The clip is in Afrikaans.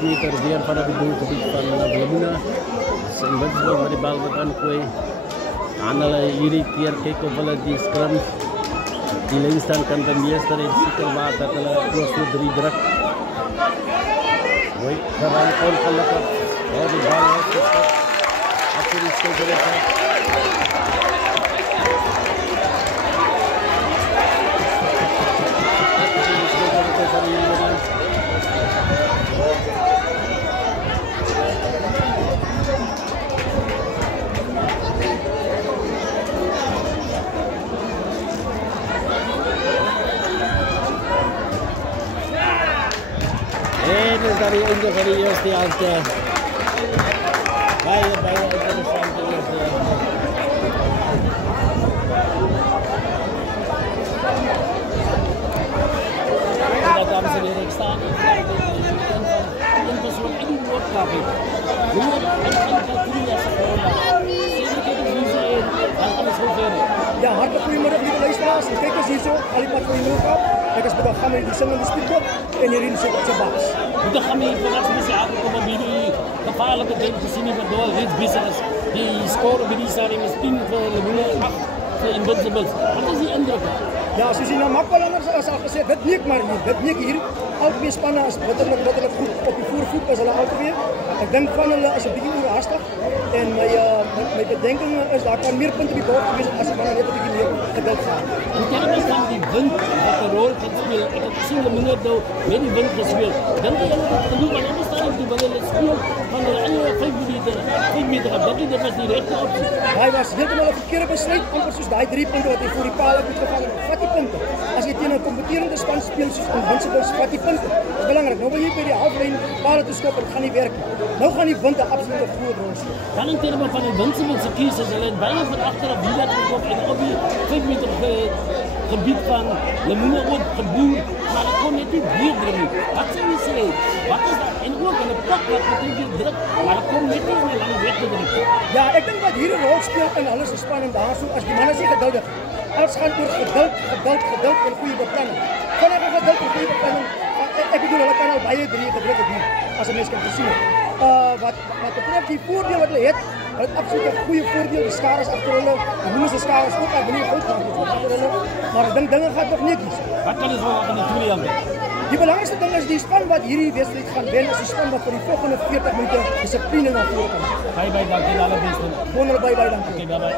5 meter weer vanaf die doelgebied van Wilhelmina. Dis Invincible wat die bal wat aangooi. En hulle hierdie keer kyk of hulle die scrum die linkstaan kan bemeester en seker maak dat hulle close to 3 druk. Mooi, Ferran ongelukkig. Die bal uitgeskop. Achter die skilderij. En is dat die einde van die eerste helfte. Baie interessante eerste helfte. En dames en heren, ik sta in een persoon in die woordkapie. Ja, hartelijk goedemiddag lieve luisteraars. Kijk eens hier zo, Alipad voor je moorkap. Kijk eens bedankt gaan we die zingende speelkop en hierin zit zijn baas. Bedankt gaan we vandaag een beetje aangekomen bij die gevaarlijke ding gezien hebben door het business. Die score bij die serie is 10 voor Wilhelmina, 8 voor Invincibles. Wat is die indruk? Ja, zoals je nou makkelijk anders als al gezegd, dit niet maar hier, dit niet hier. Altyd spannen is bitterlijk goed op die voorvoet as hulle altyd. Ek dink van hulle is 'n bietjie oorhaastig en my bedenking is daar kan meer punte op die bord wees as hulle net 'n bietjie meer geduld gehad. Hoe kan dit dan die wind wat 'n rol kan speel? Ek het gesien hulle minder nou met die wind gespeel. Dink jy hulle het genoeg aan die stadium toe wanneer hulle speel van hulle eie 5 meter op dit was die regte opsie. Hy was heeltemal 'n verkeerde besluit amper soos daai 3 punte wat hy voor die paal het gevang het. Vat die punte. As jy teen 'n kompeterende span speel soos Invincibles, vat die punte. Dis belangrik. Nou wil jy by die halflyn paal te skop en dit gaan nie werk nie. Nou gaan die wind 'n absolute groot rol speel. Dan in terme van Invincibles se keuses, hulle het baie van agter af hier gekop en op die 5 meter gebied van Wilhelmina ook geboer, maar ek kon net nie weer bring nie. Wat sê jy sê? Wat is dat? En ook in 'n pak wat beteken druk, maar ek kom net nie meer lang weg te druk. Ja, ek dink wat hier 'n rol speel in hulle se span en daarso as die manne is nie geduldig. Alles gaan oor geduld en goeie beplanning. Vinnige geduld en goeie beplanning. Ek bedoel hulle kan al baie 3 gedruk het hier as 'n mens kan gesien het. Wat betref die voordeel wat hulle het absoluut 'n goeie voordeel. Die skare is agter hulle. Die noem se skare is ook al baie goed agter hulle. Maar ek dink dinge gaan nog netjies. Wat kan ons verwag in die tweede helft? Die belangrikste ding is die span wat hierdie wedstryd gaan wen is die span wat vir die volgende 40 minute dissipline na vore kan. Bye, dankie, alle beste. Wonderbaie dankie. Okay, bye.